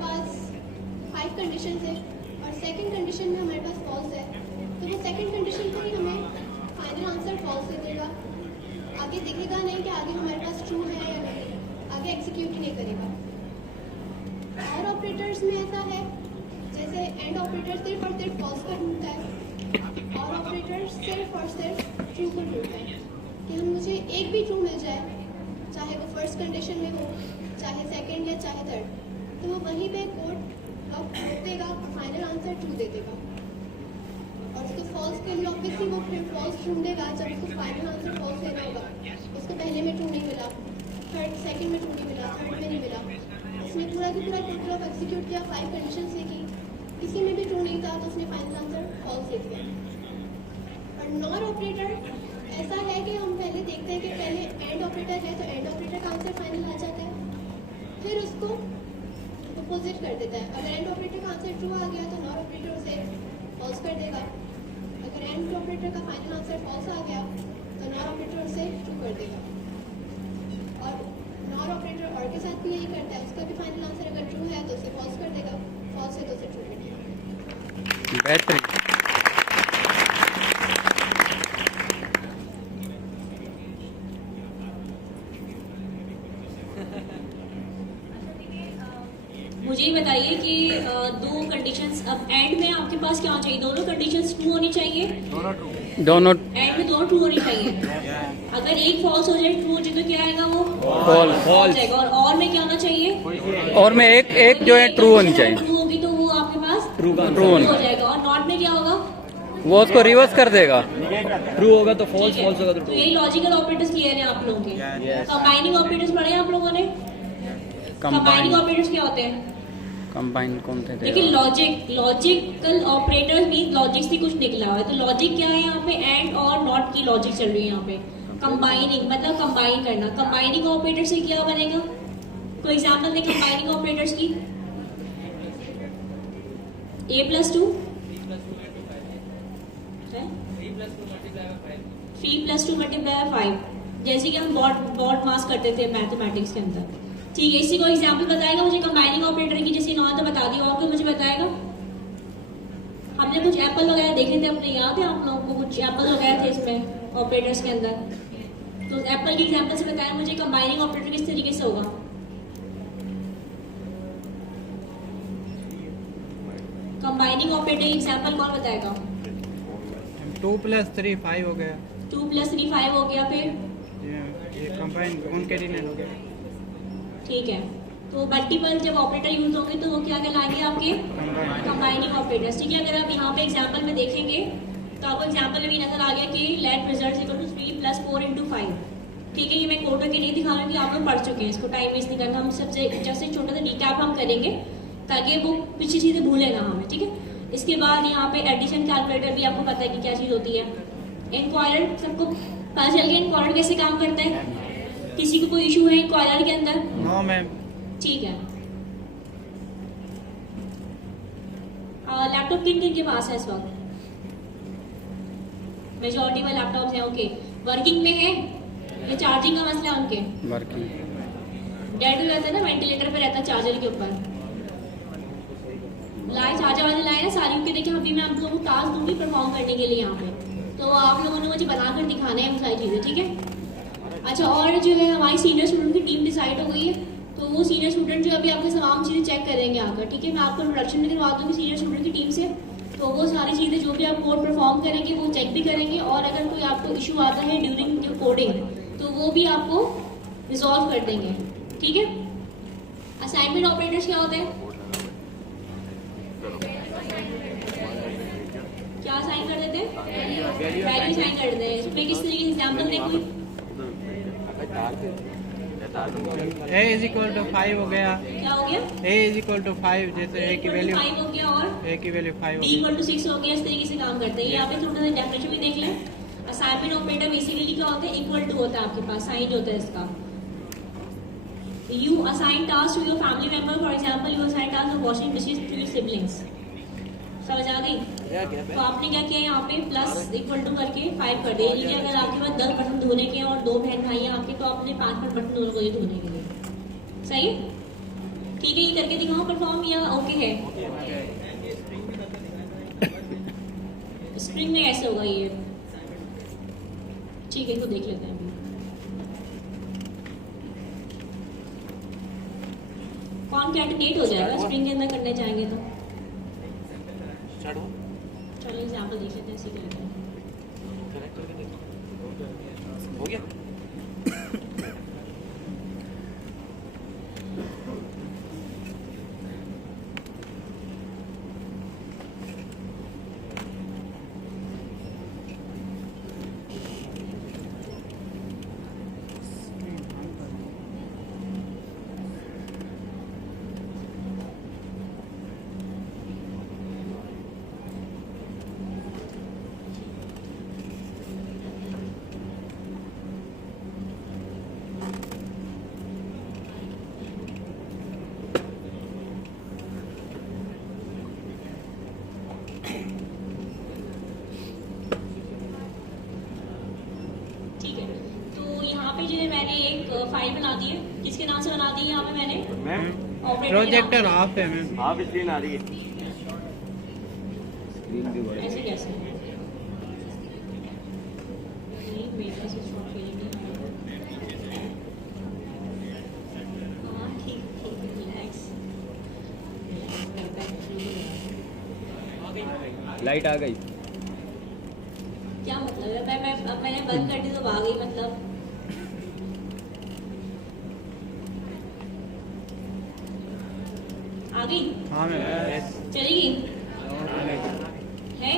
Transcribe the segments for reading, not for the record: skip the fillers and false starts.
पास 5 condition है और second condition में हमारे पास फॉल्स है, तो वो सेकंड कंडीशन पर ही हमें फाइनल आंसर फॉल्स दे देगा। आगे दिखेगा नहीं कि आगे हमारे पास ट्रू है या नहीं, आगे एग्जीक्यूट ही नहीं करेगा। और ऑपरेटर्स में ऐसा है जैसे एंड ऑपरेटर सिर्फ और सिर्फ फॉल्स पर ढूंढता है और ऑपरेटर सिर्फ और सिर्फ ट्रू को ढूंढता है कि हम मुझे एक भी ट्रू मिल जाए, चाहे वो फर्स्ट कंडीशन में हो, चाहे सेकंड या चाहे थर्ड, तो वो वहीं पे कोड अब रोक देगा और फाइनल आंसर ट्रू दे देगा। और उसको फॉल्स के लिए ऑब्वियसली वो फिर फॉल्स ढूंढेगा जब उसको फाइनल आंसर फॉल्स देना होगा। उसको पहले में ट्रू नहीं मिला, सेकंड में ट्रू नहीं मिला, थर्ड में नहीं मिला, उसने पूरा की पूरा टोटल ऑफ एग्जीक्यूट किया, 5 कंडीशन लिखी, किसी में भी ट्रू नहीं था तो उसने फाइनल आंसर फॉल्स लिख दिया। और नॉर ऑपरेटर ऐसा है कि हम पहले देखते हैं कि पहले एंड ऑपरेटर है तो एंड ऑपरेटर का आंसर फाइनल आ जाता है, फिर उसको अपोजिट कर देता है। अगर एंड ऑपरेटर का आंसर ट्रू आ गया तो नॉर ऑपरेटर उसे फॉल्स कर देगा। अगर एंड ऑपरेटर का फाइनल आंसर फॉल्स आ गया तो नॉर ऑपरेटर उसे ट्रू कर देगा। और नॉर ऑपरेटर और के साथ भी यही करता है, उसका भी फाइनल आंसर अगर ट्रू है तो उसे फॉल्स कर देगा, फॉल्स है तो उसे ट्रू कर देगा। बेहतरीन। मुझे ये बताइए कि दो कंडीशंस, अब एंड में आपके पास क्या चाहिए? दोनों कंडीशंस ट्रू होनी चाहिए, दोनों एंड में दोनों ट्रू होनी चाहिए। अगर एक फॉल्स हो जाए, ट्रू हो जाए तो क्या आएगा? वो फॉल्स जाएगा। और में क्या होना चाहिए? और में एक जो है ट्रू होनी चाहिए, ट्रू होगी तो वो आपके पास ट्रू हो जाएगा। और नॉट में क्या होगा? वो उसको रिवर्स कर देगा। ट्रू होगा तो फॉल्स, फॉल्स होगा तो तो ट्रू। यही लॉजिकल ऑपरेटर्स क्लियर है आप लोगों के। कंबाइनिंग ऑपरेटर्स पढ़े हैं आप लोगों ने? कंबाइनिंग ऑपरेटर्स क्या होते हैं? कंबाइन कौन थे? देखिए लॉजिकल ऑपरेटर्स मीन लॉजिक से कुछ निकला हुआ है। तो लॉजिक क्या है यहाँ पे? एंड और नॉट की लॉजिक चल रही है यहाँ पे। कंबाइनिंग मतलब कंबाइन करना। कंबाइनिंग ऑपरेटर से क्या बनेगा? कोई एग्जांपल दे कंबाइनिंग ऑपरेटर्स की। a+2 3+2 मल्टीप्लाई 5, जैसे कि हम बॉड मास करते थे मैथमेटिक्स के अंदर। ठीक है, इसी को एग्जांपल बताएगा मुझे कंबाइनिंग ऑपरेटर की? जैसे इन्होंने तो बता दिया, और कोई मुझे बताएगा? हमने कुछ एप्पल वगैरह देखे थे अपने, याद है आप लोगों को? कुछ एप्पल वगैरह थे इसमें ऑपरेटर्स के अंदर, तो एप्पल की एग्जांपल से बताया मुझे कंबाइनिंग ऑपरेटर किस तरीके से होगा। कंबाइनिंग ऑपरेटर की एग्जांपल कौन बताएगा? 2 + 3 5 हो गया। 2 + 3 5 हो गया। फिर ये कंबाइन कॉन्केटिनेट हो गया। ठीक है, तो मल्टीपल जब ऑपरेटर यूज होंगे तो वो क्या कहलाएंगे? आपके कंबाइनिंग ऑपरेटर्स। ठीक है, अगर आप यहाँ पे एग्जांपल में देखेंगे तो आपको एग्जांपल में भी नजर आ गया कि लेट रिजल्ट इक्वल टू 3 + 4 × 5। ठीक है, ये मैं कोड करके नहीं दिखा रहा हूँ कि आप लोग पढ़ चुके हैं, इसको टाइम वेस्ट नहीं करना। हम सबसे जैसे छोटा सा रिकैप हम करेंगे ताकि वो पिछली चीजें भूले ना हमें। ठीक है, इसके बाद यहाँ पे एडिशन कैलकुलेटर भी आपको पता है कि क्या चीज होती है। इंक्वायरर सबको पता चल गया इंक्वायरर कैसे काम करता है? किसी को कोई इशू है इंक्वायरर के अंदर? No ma'am. ठीक है, लैपटॉप किन किन के पास है इस वक्त? मेजॉरिटी वाले लैपटॉप्स हैं। ओके, वर्किंग में है या चार्जिंग का मसला है उनके? वर्किंग। डेड हो जाता है ना, वेंटिलेटर पे रहता है चार्जर के ऊपर। लाए चार्जर वाले लाए ना सारी के। देखिए अभी मैं आप लोगों को टास्क दूंगी परफॉर्म करने के लिए यहाँ पे, तो आप लोगों ने मुझे बनाकर दिखाना है वो सारी चीजें। ठीक है, अच्छा, और जो है हमारी सीनियर स्टूडेंट की टीम डिसाइड हो गई है, तो वो सीनियर स्टूडेंट जो अभी आपके तमाम चीज़ें चेक करेंगे आकर। ठीक है, मैं आपको इंट्रोडक्शन में करवा दूँगी सीनियर स्टूडेंट की टीम से, तो वो सारी चीज़ें जो भी आप कोड परफॉर्म करेंगे वो चेक भी करेंगे, और अगर कोई आपको इशू आता है ड्यूरिंग जो कोडिंग तो वो भी आपको रिजॉल्व कर देंगे। ठीक है, असाइनमेंट ऑपरेटर्स क्या होते हैं? क्या साइन कर देते हैं? वैल्यू साइन कर देते हैं। इसमें किस तरीके से एग्जाम्पल दें कोई? a = 5 हो गया। क्या हो गया? a = 5, जैसे a की वैल्यू 5 हो गया, और a की वैल्यू 5 हो d गई। = 6 हो गया। इस तरीके से काम करते हैं। ये आप एक छोटा सा डेफिनेशन भी देख लें। असाइनमेंट ऑपरेटर बेसिकली क्या होता है? इक्वल टू होता है आपके पास, साइन होता है इसका। You assign task to your family member, for example you assign task of washing dishes to your siblings. समझ आ गई? तो आपने क्या किया यहाँ पे प्लस इक्वल टू करके 5 कर दिया। यानी अगर आपके पास 10 बर्तन धोने के हैं और 2 बहन भाई हैं आपके, तो आपने 5 बर्तन दोनों को धोने के लिए। सही? ठीक है, ये करके दिखाओ परफॉर्म या ओके है? स्प्रिंग में कैसे होगा ये? ठीक है, तो देख लेते हैं अभी। कौन कैंडिडेट हो जाएगा स्प्रिंग के अंदर करने चाहेंगे तो? चलो एग्जाम्पल देख लेते हैं, सीख लेते हैं। हो गया। ठीक है, तो यहाँ पे जो है मैंने एक फाइल बना दी है। किसके नाम से बना दी है यहाँ पे मैंने? मैम ऑपरेटर के नाम प्रोजेक्टर से। ऑफ है मैम। हाफ स्क्रीन आ रही है। ऐसे कैसे? नहीं, मेरे पास इस वक्त feeling नहीं आ रहा। हाँ, ठीक है, relax। लाइट आ गई। क्या मतलब है? अब मैंने बंद कर दी तो आ गई मतलब? आ गई? हाँ मैम। चलेगी? है?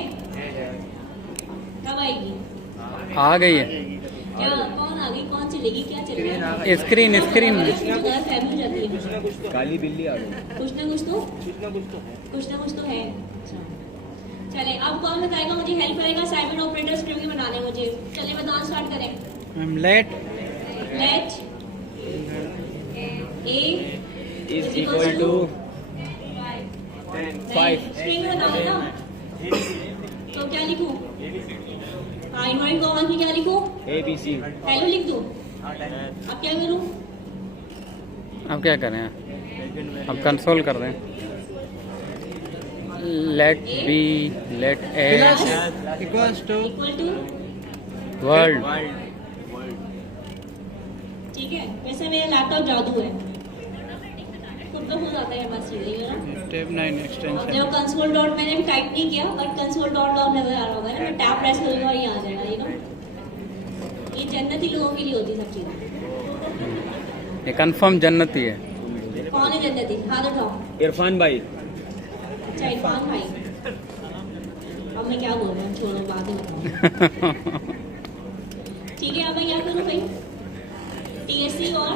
कब आएगी? आ गई है क्या कौन आ गई? कौन चलेगी? क्या चलेगी? स्क्रीन स्क्रीन गलत फहमी हो जाती है। काली बिल्ली आ गई। कुछ ना कुछ तो है। अच्छा, चले अब कौन बताएगा मुझे, हेल्प करेगा साइमन ऑपरेटर स्ट्रिंग के बनाने मुझे? चलिए बताना स्टार्ट करें। Ma'am let let a is equal to 5। String बनाओगे ना, तो क्या लिखूं? इनवर्टेड कॉमन में क्या लिखूं? ABC। हेलो लिख दूं? अब क्या करूं? अब क्या करें? अब कंसोल कर दें। Let b let a equals to equal to world. ठीक है, वैसे मेरा लैपटॉप जादू है, खुद ब खुद आता है बस सीधे ही ना। tab 9 extension. जब कंसोल डॉट मैंने भी टाइप नहीं किया बट कंसोल डॉट लॉग नजर आ रहा होगा ना, मैं टैब प्रेस करूंगा और ये आ जाएगा, ये ना। ये जन्नती लोगों के लिए होती सब चीजें। ये कंफर्म जन्नती है। कौन है जन्नती? हाथ उठाओ। इरफान भाई। अच्छा, इरफान भाई। अब मैं क्या बोल रहा हूँ, छोड़ो, बाद में बताओ। ठीक है, अब मैं क्या करूँ भाई? TSC और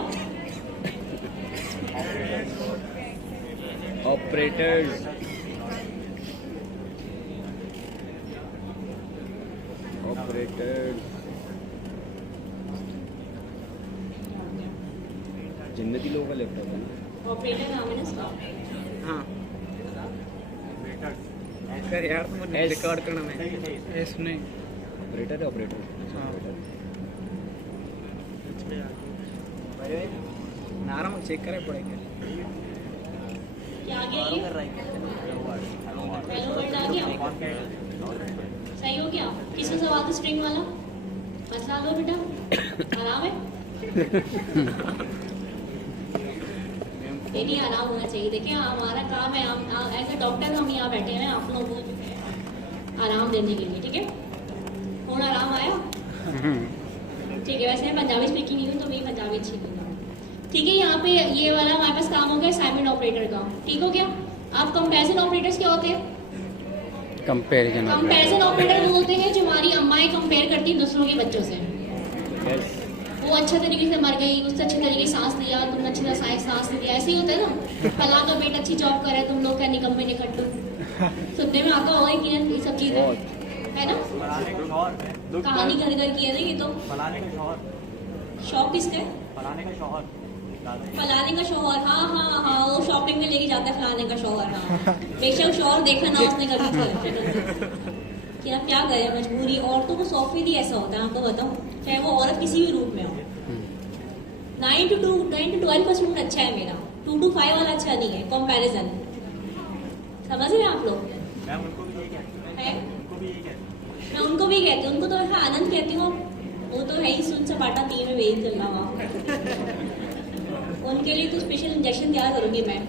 ऑपरेटर्स। जन्नती लोगों का लैपटॉप है ना। ऑपरेटर नाम है ना इसका। हाँ कर यार, तुम S। रिकॉर्ड करना है। एस नहीं। ऑपरेटर है ऑपरेटर। नारा मुझे चेक करे पड़ेगा। क्या आ गया ये? हेलो वर्ड आ गया? सही हो गया? किसका सवाल था स्ट्रिंग वाला? मसला लो बेटा, आराम है? नहीं आराम होना चाहिए। देखिए हमारा काम है, हम एज ए डॉक्टर हम यहाँ बैठे हैं आप लोगों को आराम देने के लिए। ठीक है, और आराम आया? ठीक है, वैसे मैं पंजाबी स्पीकिंग नहीं हूँ तो मैं पंजाबी अच्छी लूँगा। ठीक है, यहाँ पे ये वाला हमारे पास काम हो गया असाइनमेंट ऑपरेटर का। ठीक हो गया? अब कंपैरिजन ऑपरेटर्स क्या होते हैं? कंपैरिजन कंपैरिजन ऑपरेटर वो होते हैं जो हमारी अम्माएं कंपेयर करती हैं दूसरों के बच्चों से। वो अच्छा तरीके से मर गई, उससे अच्छे तरीके से सांस लिया, तुमने अच्छी तरह सांस नहीं लिया, ऐसे ही होता है ना। फला का बेटा अच्छी जॉब कर रहा है, तुम लोग क्या निकम्मे निकट्टू। सुनने में आता होगा कि ये सब चीज़ है ना। कहानी घर घर की है ना ये तो। शौक किसका है? फलाने का शौहर। हाँ हाँ हाँ, वो शॉपिंग में लेके जाता है फलाने का शौहर। हाँ, बेशक शौहर देखा ना उसने कभी कि आप क्या करें, मजबूरी। औरतों को 100% ऐसा होता है, आपको बताऊं, चाहे वो औरत किसी भी रूप में हो। 9 to 12 का स्टूडेंट अच्छा है मेरा, 2 to 5 वाला अच्छा नहीं है, कंपैरिजन। समझ रहे हैं आप लोग? मैम उनको भी यही कहते है? हैं, उनको भी यही कहते हैं। मैं उनको भी कहती हूँ, उनको तो मैं आनंद कहती हूँ, वो तो है ही सुन सपाटा 3 में वेद चल रहा हुआ। उनके लिए तो स्पेशल इंजेक्शन तैयार करूंगी मैं।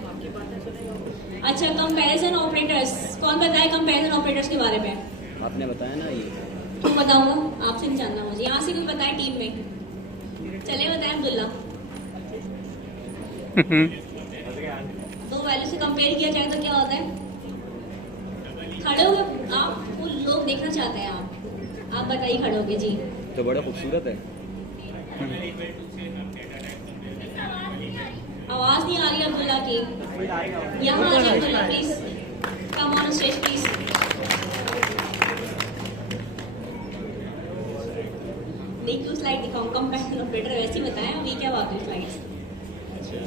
अच्छा, कंपैरिजन ऑपरेटर्स, कौन बताए कंपैरिजन ऑपरेटर्स के बारे में? आपने बताया ना ये। क्यों बताऊंगा? आपसे नहीं जानना मुझे। यहाँ से कोई बताए टीम में? चले बताए अब्दुल्ला। दो वैल्यू से कंपेयर किया जाए तो क्या होता है? खड़े हो गए आप, वो लोग देखना चाहते हैं आप बताइए खड़े हो गए जी। तो बड़ा खूबसूरत है। आवाज नहीं आ रही अब्दुल्ला की। यहाँ आ जाए Abdullah please, come on stage please. नहीं क्यों स्लाइड दिखाऊं? कंपैरिजन ऑपरेटर वैसे ही बताएं, अभी क्या बात है स्लाइड्स? अच्छा,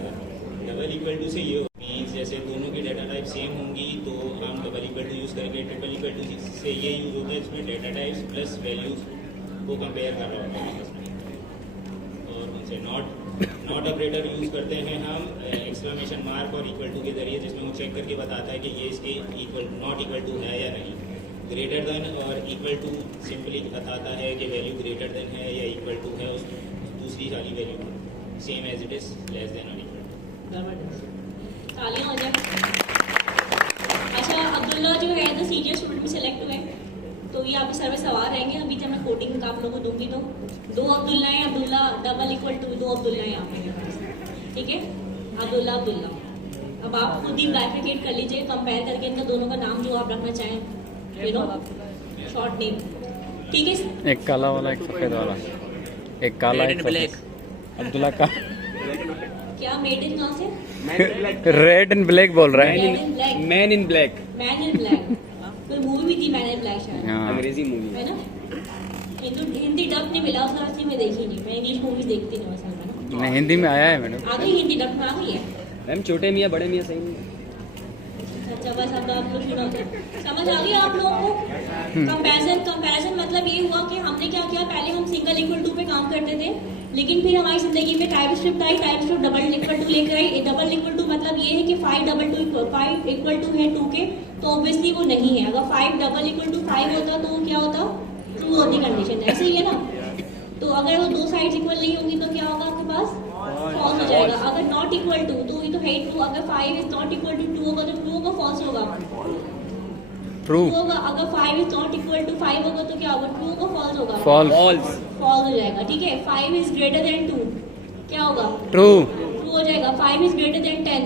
डबल इक्वल टू से ये मीन्स जैसे दोनों की डाटा टाइप सेम होंगी तो हम डबल इक्वल टू यूज़ करेंगे। ट्रिपल इक्वल टू से ये यूज़ होता है, इसमें डाटा टाइप्स प्लस वैल्यूज को कंपेयर कर रहा होता है इसमें। और उनसे नॉट ऑपरेटर यूज़ करते हैं हम एक्सक्लेमेशन मार्क और इक्वल टू के जरिए, जिसमें वो चेक करके बताता है कि ये इसके नॉट इक्वल टू है या नहीं। ग्रेटर देन और इक्वल टू सिंपली बताता है कि वैल्यू ग्रेटर देन है या इक्वल टू है, उस दूसरी सारी value same as it is less than और इक्वल टू। तालियां हो जाए। अच्छा, अब्दुल्ला जो है तो सीनियर स्टूडेंट में सेलेक्ट हुए, तो ये आपके सर में सवाल रहेंगे। अभी जब मैं कोडिंग आप लोगों को दूंगी तो 2 अब्दुल्ला हैं, Abdullah double equal to 2 Abdullah हैं यहाँ पे, ठीक है? अब्दुल्ला। अब आप खुद ही बाइफिकेट कर लीजिए, कंपेयर करके इनका दोनों का नाम जो आप रखना चाहें, यू नो, शॉर्ट नेम, ठीक है? एक काला वाला, एक सफेद वाला, एक काला, एक ब्लैक। अब्दुल्ला का क्या मेड इन कहाँ से? रेड एंड ब्लैक बोल रहा है। Man in black. Man in black. कोई मूवी भी थी मैन इन ब्लैक शायद, हाँ, अंग्रेजी मूवी है ना? हिंदी डब नहीं मिला, उसका असली में देखी नहीं। मैं इंग्लिश मूवीज देखती नहीं असल में ना। नहीं हिंदी में आया है मैडम। आ गई हिंदी डब में, आ गई है। मैम छोटे मियाँ बड़े मियाँ सही नहीं। अच्छा, बस अब आप लोग सुनो तो समझ आ गई आप लोगों को? कंपैरिजन मतलब ये हुआ कि हमने क्या किया, पहले हम सिंगल इक्वल टू पे काम करते थे, लेकिन फिर हमारी जिंदगी में टाइप स्क्रिप्ट आई, TypeScript double equal to लेकर आई। डबल इक्वल टू मतलब ये है कि 5 इक्वल टू है 2 के, तो ऑब्वियसली वो नहीं है। अगर 5 डबल इक्वल टू 5 होता तो वो क्या होता? ट्रू होती कंडीशन, ऐसे ही है ना? तो अगर वो दो साइड्स इक्वल नहीं होंगी तो क्या होगा आपके पास? फॉल्स हो जाएगा। अगर नॉट इक्वल टू तो ये तो है ट्रू। अगर 5 इज नॉट इक्वल टू 2 होगा तो ट्रू होगा, फॉल्स होगा? ट्रू होगा। अगर 5 इज नॉट इक्वल टू 5 होगा तो क्या होगा? ट्रू होगा, फॉल्स होगा? फॉल्स। फॉल्स हो जाएगा, ठीक है? 5 इज ग्रेटर देन 2 क्या होगा? ट्रू। ट्रू हो जाएगा। 5 is greater than 10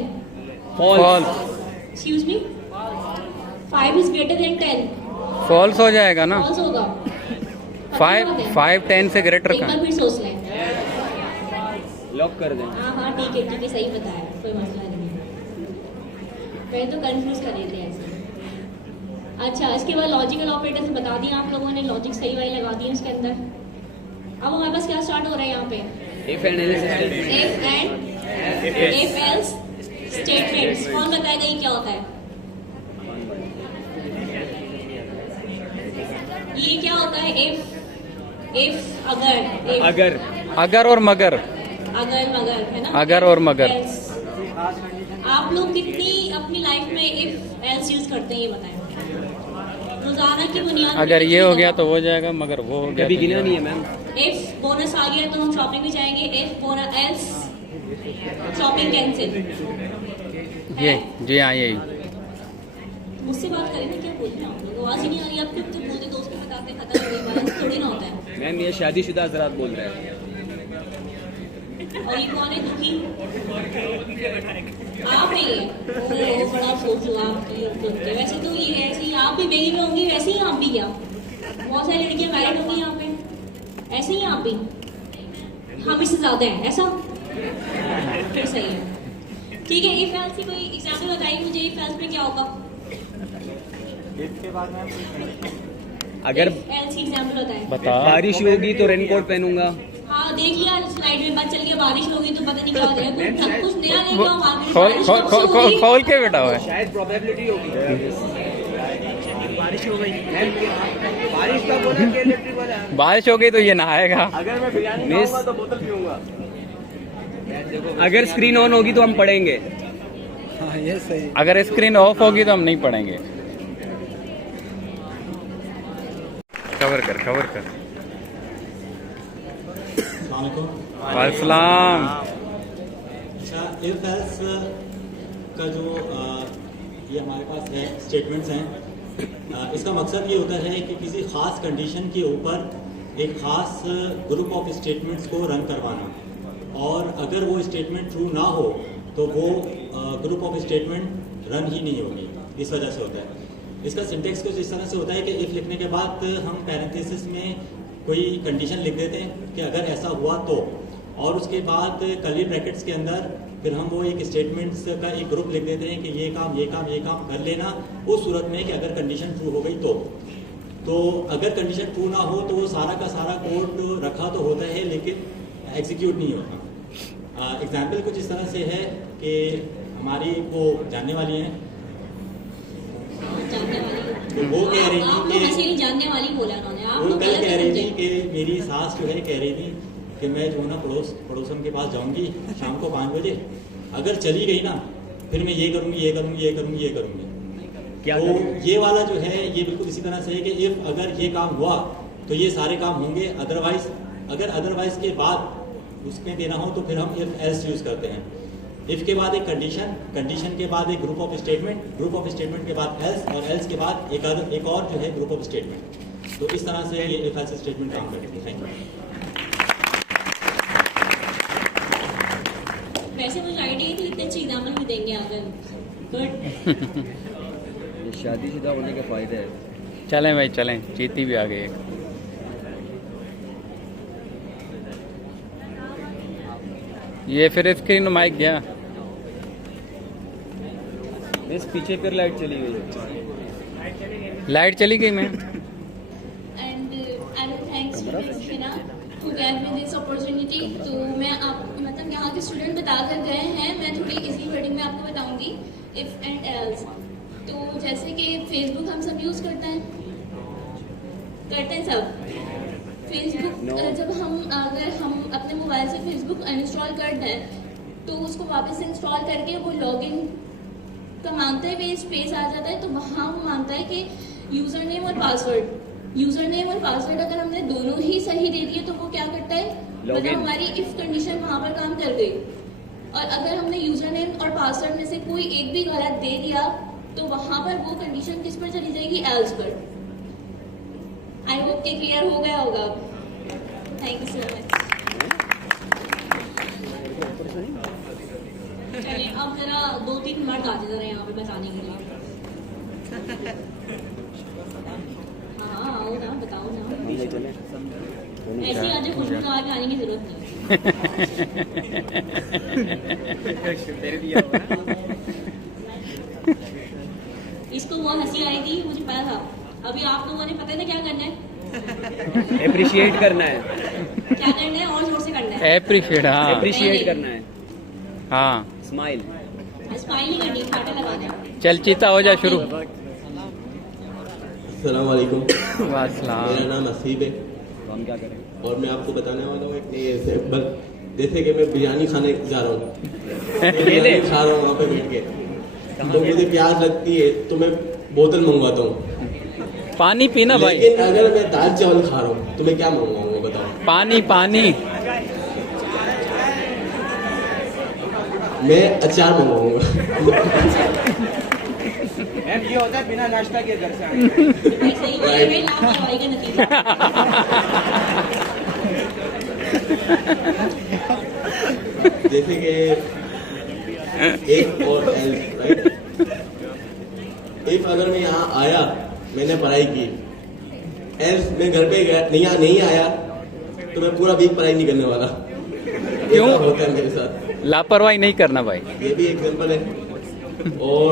false. Excuse me, 5 is greater than 10 false हो जाएगा ना। फॉल्स होगा। 5 10 से ग्रेटर एक का। बार फिर सोच लें। लॉक कर दें। हाँ ठीक है सही बताया, कोई मसला नहीं है। पहले तो कंफ्यूज कर रहे थे ऐसे। अच्छा, इसके बाद लॉजिकल ऑपरेटर्स बता दिया आप लोगों ने, लॉजिक सही वाली लगा दी उसके अंदर। अब हमारे पास क्या स्टार्ट हो रहा है यहाँ पे? If and else statements. कौन बताएगा ये क्या होता है? ये क्या होता है? इफ अगर और मगर। अगर मगर है ना? अगर और मगर। else। आप लोग कितनी अपनी लाइफ में इफ एल्स यूज करते हैं ये बताएं रोजाना की बुनियाद। अगर ये हो गया तो हो जाएगा, मगर वो हो गया कभी तो गिना ये नहीं है मैम। इफ बोनस आ गया तो हम शॉपिंग भी जाएंगे। If bonus else shopping cancel. ये जी हाँ यही। मुझसे बात करें ना, क्या बोल रहे हैं आप लोग? आवाज ही नहीं आ रही। आप क्यों बोलते दोस्त को बताते खत्म हो गई बात, थोड़ी ना होता है। मैम ये शादीशुदा हजरात बोल रहे हैं। और ये कौन है दुखी? आप नहीं है। ओह बड़ा सोचो आपकी। वैसे तो ये ऐसे ही आप भी बेगी में होंगी, वैसे ही आप भी क्या? बहुत सारी लड़कियां मैरिड होंगी यहाँ पे, ऐसे ही आप भी। हम इससे ज्यादा हैं ऐसा? फिर सही है, ठीक है। इफ एल्स की कोई एग्जाम्पल बताइए मुझे। इफ एल्स में क्या होगा? इसके बाद में अगर एल्स की एग्जाम्पल बताएं। बता। बारिश होगी तो रेनकोट पहनूंगा। हाँ देख लिया स्लाइड में, बात चल गया। बारिश होगी तो पता नहीं क्या हो जाएगा, कुछ नया नहीं वो- हुआ वहाँ पे। खोल बारिश खोल कब से खोल होगी? खोल खोल के बैठा हुआ है। शायद प्रोबेबिलिटी होगी। बारिश हो गई। बारिश का बोला कि इलेक्ट्रिक वाला है। बारिश हो गई तो ये नहाएगा। अगर मैं बिरयानी मिस- खाऊंगा तो बोतल पीऊंगा। अगर स्क्रीन ऑन होगी तो हम पढ़ेंगे। हाँ ये सही। अगर स्क्रीन ऑफ होगी तो हम नहीं पढ़ेंगे। कवर कर। वालेकुम। अच्छा, इफ एल्स का जो ये हमारे पास है स्टेटमेंट्स हैं, इसका मकसद ये होता है कि किसी ख़ास कंडीशन के ऊपर एक ख़ास ग्रुप ऑफ स्टेटमेंट्स को रन करवाना, और अगर वो स्टेटमेंट ट्रू ना हो तो वो ग्रुप ऑफ स्टेटमेंट रन ही नहीं होगी। इस वजह से होता है। इसका सिंटेक्स कुछ इस तरह से होता है कि इफ लिखने के बाद हम पैरेंथेसिस में कोई कंडीशन लिख देते हैं कि अगर ऐसा हुआ तो, और उसके बाद कर्ली ब्रैकेट्स के अंदर फिर हम वो एक स्टेटमेंट्स का एक ग्रुप लिख देते हैं कि ये काम कर लेना, उस सूरत में कि अगर कंडीशन ट्रू हो गई तो अगर कंडीशन ट्रू ना हो तो वो सारा का सारा कोड रखा तो होता है लेकिन एग्जीक्यूट नहीं होता। एग्जाम्पल कुछ इस तरह से है कि हमारी वो जानने वाली हैं, जानने वाली तो वो कह रही आप थी हंसी नहीं, जानने वाली बोला उन्होंने, आप वो लोग कल गलत कह रही थी समझे। कि मेरी सास जो है कह रही थी कि मैं जो है ना पड़ोसन के पास जाऊंगी शाम को 5 बजे, अगर चली गई ना फिर मैं ये करूंगी। क्या तो करें? ये वाला जो है ये बिल्कुल इसी तरह से है कि इफ अगर ये काम हुआ तो ये सारे काम होंगे, अदरवाइज के बाद उसमें देना हो तो फिर हम इफ एल्स यूज करते हैं। इफ के बाद एक कंडीशन के बाद एक ग्रुप ऑफ स्टेटमेंट के बाद एल्स, और एल्स के बाद एक और जो है ग्रुप ऑफ स्टेटमेंट। तो इस तरह से ये इफ एल्स स्टेटमेंट काम करती है। Thank you. वैसे मुझे आइडिया थी इतने अच्छे एग्जाम्पल भी देंगे आगे। गुड। शादीशुदा होने के फायदे हैं। चलें भाई चलें, चीती भी आ गई। ये फिर स्क्रीन माइक गया। इस पीछे फिर लाइट चली गई। लाइट चली गई मैं। And I will thanks to Krishna who gave me this opportunity। तो मैं आप मतलब यहाँ के स्टूडेंट बता कर गए हैं, मैं थोड़ी इजी वर्डिंग में आपको बताऊंगी इफ एंड एल्स। तो जैसे कि फेसबुक हम सब यूज़ करते हैं सब। फेसबुक जब अगर हम अपने मोबाइल से फेसबुक अनइंस्टॉल कर दें तो उसको वापस से इंस्टॉल करके वो लॉगिन का मांगता है, वे स्पेस आ जाता है, तो वहाँ वो मांगता है कि यूज़र नेम और पासवर्ड अगर हमने दोनों ही सही दे दिए तो वो क्या करता है, मतलब हमारी इफ कंडीशन वहाँ पर काम कर गई। और अगर हमने यूज़र नेम और पासवर्ड में से कोई एक भी गलत दे दिया तो वहाँ पर वो कंडीशन किस पर चली जाएगी, एल्स पर। आई होप कि क्लियर हो गया होगा। Thank you so much. चलिए अब जरा 2-3 मिनट आते जरा यहाँ पे बताने के लिए। हाँ आओ ना, बताओ ना। ऐसे आज खुशबू लगा के आने की जरूरत नहीं। इसको वो हंसी आई थी, मुझे पता था। अभी आप लोगों ने पता है ना क्या करना है, एप्रिशिएट करना है। क्या करना है, और जोर से करना है। एप्रिशिएट। हाँ एप्रिशिएट करना है। हाँ स्माइल नहीं करनी, फाटा लगाना है। चल चीता हो जा शुरू। अस्सलाम वालेकुम। वालेकुम। मेरा नाम असीब है हम क्या करें? और मैं आपको बताने वाला हूँ एक नई एग्जाम्पल। जैसे कि मैं बिरयानी खाने जा रहा हूँ, बिरयानी खा रहा हूँ वहाँ पे बैठ के, तो मुझे प्यास लगती है तो मैं बोतल मंगवाता हूँ। पानी पीना भाई। लेकिन अगर मैं दाल चावल खा रहा हूँ तो मैं क्या मंगवाऊंगा बताओ? पानी। मैं अचार मंगवाऊंगा। ये होता है बिना नाश्ता के घर से आने। ऐसे ही ये लापरवाही का नतीजा। जैसे कि एक और एल्स, राइट? इफ अगर मैं यहाँ आया, मैंने पढ़ाई की, एल्स मैं घर पे गया नहीं आया तो मैं पूरा वीक पढ़ाई नहीं करने वाला। क्यों? ऐसा होता है मेरे साथ। लापरवाही नहीं करना भाई। ये भी एग्जाम्पल है। और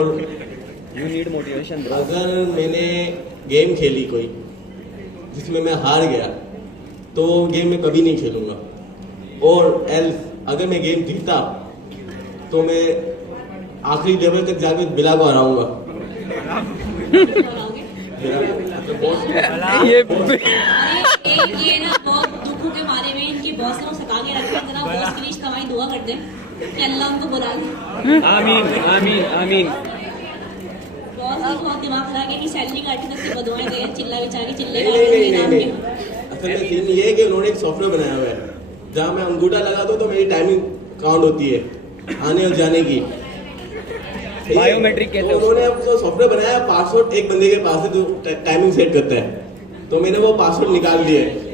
यू नीड मोटिवेशन। अगर मैंने गेम खेली कोई जिसमें मैं हार गया तो गेम में कभी नहीं खेलूंगा। और एल्स अगर मैं गेम जीता तो मैं आखिरी लेवल तक जाकर बिला को हराऊंगा। ये ये ना बहुत दुखों के बारे में इनके बॉस ने सता के रखा है। जरा बॉस के लिए कमाई दुआ कर दें। कि अल्लाह उनको बुला ले। आमीन आमीन आमीन। बहुत दिमाग खराब है कि सैलरी काटी तक की बदवाएं दे, चिल्ला बेचारी चिल्ले नहीं। असल में सीन ये है कि उन्होंने एक सॉफ्टवेयर बनाया हुआ है जहाँ मैं अंगूठा लगाता हूँ तो मेरी टाइमिंग काउंट होती है आने और जाने की। बायोमेट्रिक कहते हैं तो उन्होंने अब सॉफ्टवेयर बनाया, पासवर्ड एक बंदे के पास है जो टाइमिंग सेट करता है, तो मैंने वो पासवर्ड निकाल लिया है।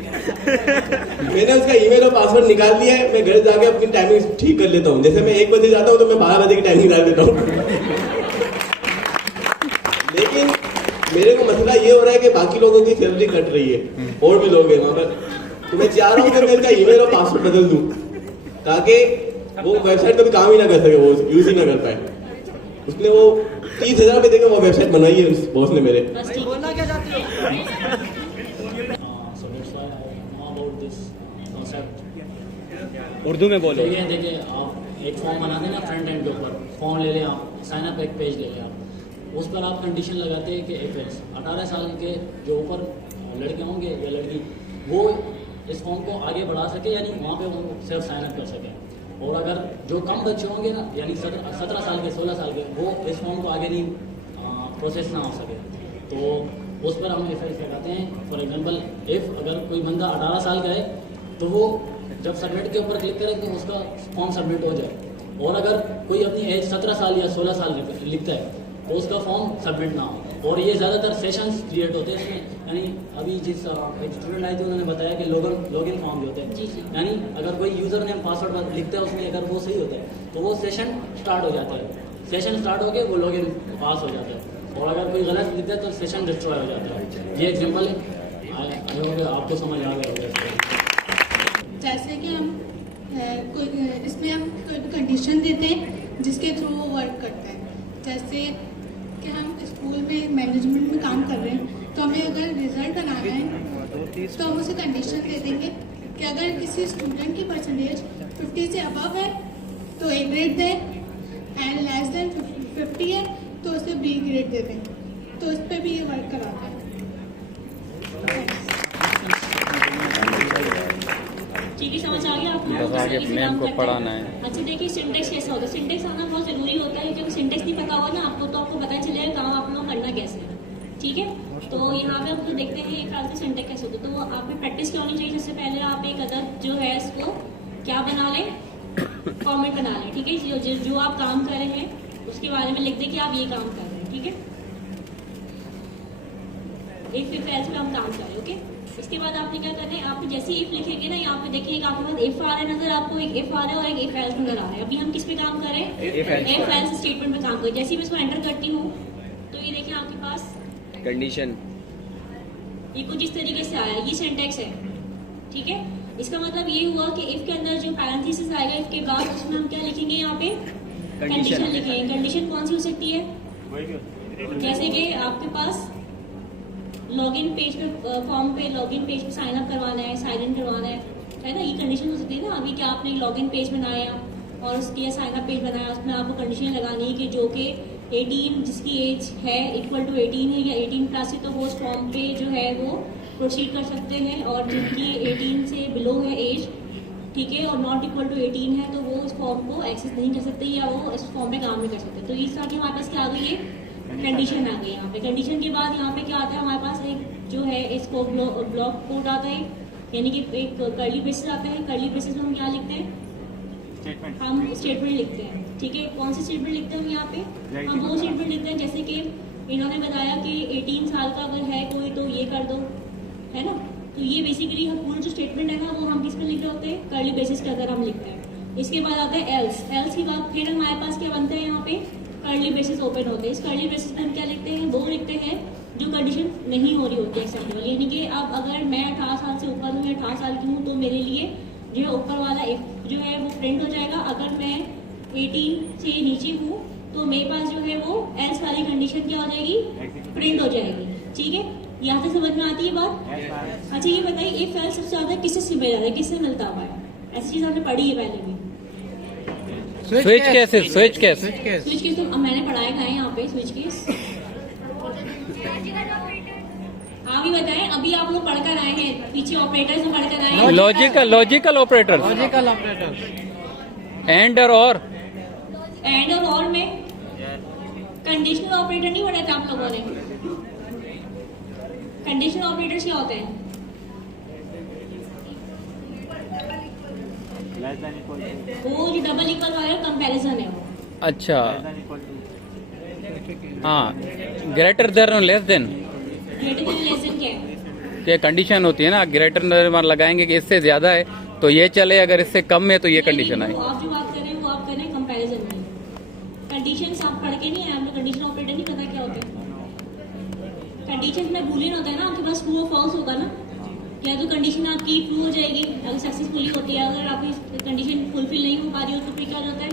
मैंने उसका ईमेल और पासवर्ड निकाल लिया है। मैं घर जाके अपनी टाइमिंग ठीक कर लेता हूँ। जैसे मैं 1 बजे जाता हूँ तो मैं 12 बजे की टाइमिंग डाल देता हूँ। लेकिन मेरे को मसला ये हो रहा है कि बाकी लोगों की सैलरी कट रही है और भी लोग हैं वहाँ पर, तो मैं चाह रहा हूँ कि मैं इसका ईमेल और पासवर्ड बदल दूँ ताकि वो वेबसाइट कभी काम ही ना कर सके, वो यूज ही ना कर पाए। उसने वो 30,000 रुपये देकर वो वेबसाइट बनाई है उस बॉस ने मेरे। बस ठीक बोलना क्या चाहते हो? So that's why I know about this concept. Urdu में बोलो। देखिए आप एक फॉर्म बना देना फ्रंट एंड के ऊपर, फॉर्म ले लें आप, साइन अप एक पेज ले लें आप, उस पर आप कंडीशन लगाते हैं कि एफएस 18 साल के जो ऊपर लड़के होंगे या लड़की वो इस फॉर्म को आगे बढ़ा सके, यानी वहाँ पे वो सिर्फ साइन अप कर सके। और अगर जो कम बच्चे होंगे ना, यानी 17 साल के 16 साल के, वो इस फॉर्म को आगे नहीं प्रोसेस ना हो सके, तो उस पर हम एफएस लगाते हैं। फॉर एग्जांपल इफ़ अगर कोई बंदा 18 साल का है तो वो जब सबमिट के ऊपर क्लिक करे तो उसका फॉर्म सबमिट हो जाए, और अगर कोई अपनी एज 17 साल या 16 साल लिखता है तो उसका फॉर्म सबमिट ना हो। और ये ज़्यादातर सेशंस क्रिएट होते हैं इसमें, यानी अभी जिस एक स्टूडेंट आए थे उन्होंने बताया कि लॉगिन फॉर्म जो होते हैं, यानी अगर कोई यूज़र नेम पासवर्ड लिखता है उसमें अगर वो सही होता है तो वो सेशन स्टार्ट हो जाता है, सेशन स्टार्ट हो गया वो लॉगिन पास हो जाता है, और अगर कोई गलत लिखता है तो सेशन डिस्ट्रॉय हो जाता है। ये एग्जाम्पल है, आपको समझ आ गया होगा। जैसे कि हम कोई इसमें हम कोई भी कंडीशन देते हैं जिसके थ्रू वो वर्क करता है। जैसे कि हम स्कूल में मैनेजमेंट में काम कर रहे हैं तो हमें अगर रिजल्ट बनाना है तो हम उसे कंडीशन दे देंगे कि अगर किसी स्टूडेंट की परसेंटेज 50 से अबव है तो A ग्रेड दें, एंड लेस देन 50 है तो उसे B ग्रेड दे दें। तो इस पर भी ये वर्क कराता है। ठीक है, समझ आ गया आपको? बस आगे मैम को पढ़ाना है। अच्छा देखिए, सिंटेक्स कैसा होता है? सिंटेक्स आना बहुत ज़रूरी होता है, क्योंकि सिंटेक्स नहीं पता होगा ना आपको तो आपको पता चलेगा कहाँ आप लोग करना कैसे है। ठीक है, तो यहाँ पे हम तो देखते हैं एक से सिंटेक्स कैसे होता है। तो आप में प्रैक्टिस क्या होनी चाहिए? सबसे पहले आप एक अदद जो है इसको क्या बना लें, कॉमेंट बना लें। ठीक है, जो आप काम कर रहे हैं उसके बारे में लिख दें कि आप ये काम कर रहे हैं। ठीक है, इफ एल्स में हम काम कर रहे हैं। ओके, इसके बाद आपने क्या करना है, आप जैसे इफ लिखेंगे ना, यहाँ पे देखिए आपके पास इफ आ रहा है नजर, आपको एक इफ आ रहा है और एक इफ एल्स नजर आ रहा है। अभी हम किस पे काम कर रहे हैं? इफ एल्स स्टेटमेंट पे काम करें। जैसे ही मैं इसको एंटर करती हूँ तो ये देखिए आपके पास कंडीशन ये कुछ इस तरीके से आया, ये सिंटेक्स है। ठीक है, इसका मतलब ये हुआ कि इफ के अंदर जो पैरेंथेसिस आएगा इफ के बाद, उसमें हम क्या लिखेंगे? यहाँ पे कंडीशन लिखेंगे। कंडीशन कौन सी हो सकती है? जैसे कि आपके पास लॉगिन पेज पे, फॉर्म पे लॉगिन पेज पे साइन अप करवाना है, साइन इन करवाना है ना, ये कंडीशन हो सकती है ना। अभी क्या आपने लॉगिन पेज बनाया और उसके साइन अप पेज बनाया, उसमें आपको कंडीशन लगानी है कि जो कि 18 जिसकी एज है इक्वल टू 18 है या 18 प्लस है, तो वो उस फॉर्म पे जो है वो प्रोसीड कर सकते हैं, और जिनकी 18 से बिलो है एज, ठीक है, और नॉट इक्वल टू 18 है तो वो उस फॉर्म को एक्सेस नहीं कर सकते या वो इस फॉर्म पे काम नहीं कर सकते। तो इस तरह की हमारे पास क्या आ गई है? कंडीशन आ गई। यहाँ पे कंडीशन के बाद यहाँ पे क्या आता है हमारे पास? एक जो है इसको ब्लॉक कोड आता है, यानी कि एक कर्ली ब्रेसेस आता है। कर्ली ब्रेसेस में हम क्या लिखते हैं? हम स्टेटमेंट लिखते हैं। ठीक है, कौन सी स्टेटमेंट लिखते हैं हम यहाँ पे? हम वो स्टेटमेंट लिखते हैं जैसे कि इन्होंने बताया कि 18 साल का अगर है कोई तो ये कर दो, है ना। तो ये बेसिकली हम पूरा जो स्टेटमेंट है ना वो हम किस में लिख रहे होते हैं? कर्ली ब्रेसेस के अंदर हम लिखते हैं। इसके बाद आता है एल्स। एल्स के बाद फिर हमारे पास क्या बनता है? यहाँ पे कर्ली ब्रेसेस ओपन होते हैं। इस कर्ली ब्रेसेस में हम क्या लिखते हैं? वो लिखते हैं जो कंडीशन नहीं हो रही होती है एक्सेप्टेबल, यानी कि अब अगर मैं 18 साल से ऊपर हूँ या 18 साल की हूँ तो मेरे लिए जो है ऊपर वाला इफ जो है वो प्रिंट हो जाएगा। अगर मैं 18 से नीचे हूँ तो मेरे पास जो है वो एल्स वाली कंडीशन क्या हो जाएगी? प्रिंट हो जाएगी। ठीक है, यहाँ से समझ में आती है बात? अच्छा ये बताइए, इफ एल्स सबसे ज्यादा किससे सिमट जाता है, किससे मिलता हुआ है? ऐसी चीज हमने पढ़ी है पहले भी। स्विच केस तो मैंने पढ़ाया है यहाँ पे स्विच केस। हाँ भी बताएं, अभी आप लोग पढ़कर आए हैं, पीछे ऑपरेटर्स में पढ़कर आए हैं। Logical operator. एंड और एंड और में कंडीशनल ऑपरेटर नहीं पढ़े थे आप लोगों ने? कंडीशनल ऑपरेटर्स क्या होते हैं? वो जो डबल इक्वल वाला कंपैरिजन है वो। अच्छा हाँ, ग्रेटर देन और less than greater than less than क्या है? ये कंडीशन होती है ना, ग्रेटर देन लगाएंगे कि इससे ज्यादा है तो ये चले, अगर इससे कम है तो ये कंडीशन आए। आप जो बात कर रहे हैं वो आप कर रहे हैं कंपैरिजन में। कंडीशंस आप पढ़ के नहीं आए, आपने कंडीशन ऑपरेटर नहीं पता क्या होते हैं। कंडीशंस में बूलियन होता है ना, आपके पास ट्रू और फॉल्स होगा ना, या तो कंडीशन आपकी ट्रू हो जाएगी अगर सक्सेसफुली होती है, अगर आपकी कंडीशन फुलफिल नहीं हो पा रही हो तो फिर क्या होता है?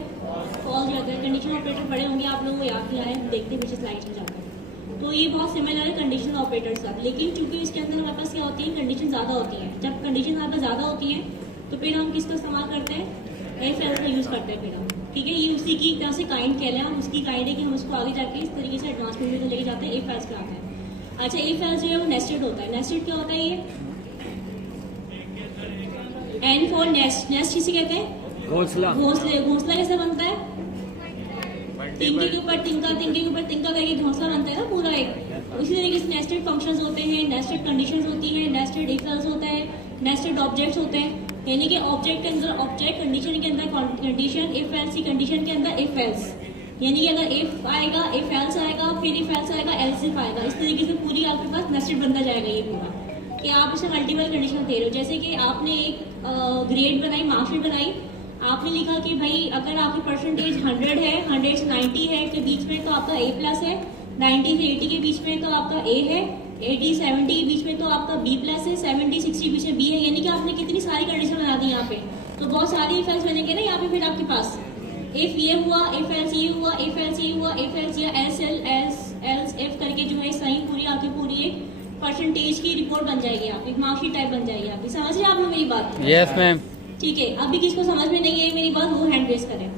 फॉल्स जाता है। कंडीशन ऑपरेटर पढ़े होंगे आप लोग, याद किया है, देखते पीछे स्लाइड्स में जाकर। तो ये बहुत सिमिलर है कंडीशनल ऑपरेटर साथ, लेकिन चूंकि इसके अंदर हमारे पास क्या होती है, कंडीशन ज़्यादा होती है। जब कंडीशन हमारे पास ज़्यादा होती है तो फिर हम किसका इस्तेमाल करते हैं? एफ एल का यूज़ करते हैं फिर हम, ठीक है। ये उसी की तरह से काइंड कह लें हम, उसकी काइंड है कि हम उसको आगे जाके इस तरीके से एडवांसमेंट में लेके जाते हैं। एफ एल्स क्या आता है? अच्छा, एफ एल्स जो है वो नेस्टेड होता है। नेस्टेड क्या होता है? ये एन फॉर नेस्ट, नेस्ट किसे कहते हैं? घोंसला। घोंसले, घोंसला कैसे बनता है? तिनके के ऊपर तिनका, तिनके के ऊपर तिनका करके घोंसला बनता है ना पूरा एक। उसी तरीके से नेस्टेड फंक्शंस होते हैं, नेस्टेड कंडीशंस होती हैं, नेस्टेड इफ एल्स होता है, नेस्टेड ऑब्जेक्ट्स होते हैं। यानी कि ऑब्जेक्ट के अंदर ऑब्जेक्ट, कंडीशन के अंदर कंडीशन, इफ एल्स की कंडीशन के अंदर इफ एल्स। यानी कि अगर इफ आएगा, इफ एल्स आएगा, फिर इफ एल्स आएगा, एल्स इफ आएगा। इस तरीके से पूरी आपके पास नेस्टेड बनता जाएगा ये पूरा, कि आप इसे मल्टीपल कंडीशन दे रहे हो। जैसे कि आपने एक ग्रेड बनाई, मार्कशीट बनाई, आपने लिखा कि भाई अगर आपकी परसेंटेज 100 है, 100 से 90 है के बीच में तो आपका ए प्लस है, 90 से 80 के बीच में तो आपका ए है, 80 70 के बीच में तो आपका बी प्लस है, 70 60 के बीच में बी है। यानी कि आपने कितनी सारी कंडीशन बना दी यहाँ पे, तो बहुत सारी इफ एल्स बनेंगे ना यहाँ पे। फिर आपके पास इफ ये हुआ, इफ एल्स ये हुआ, इफ एल्स ये हुआ, इफ एल्स या एल्स एल्स इफ करके जो है सही पूरी आपकी पूरी एक परसेंटेज की रिपोर्ट बन जाएगी, आपकी मार्कशीट टाइप बन जाएगी आपकी। समझ रहे आप लोग मेरी बात? Yes ma'am. ठीक है, अभी किसको समझ में नहीं है मेरी बात वो हैंड रेज करें।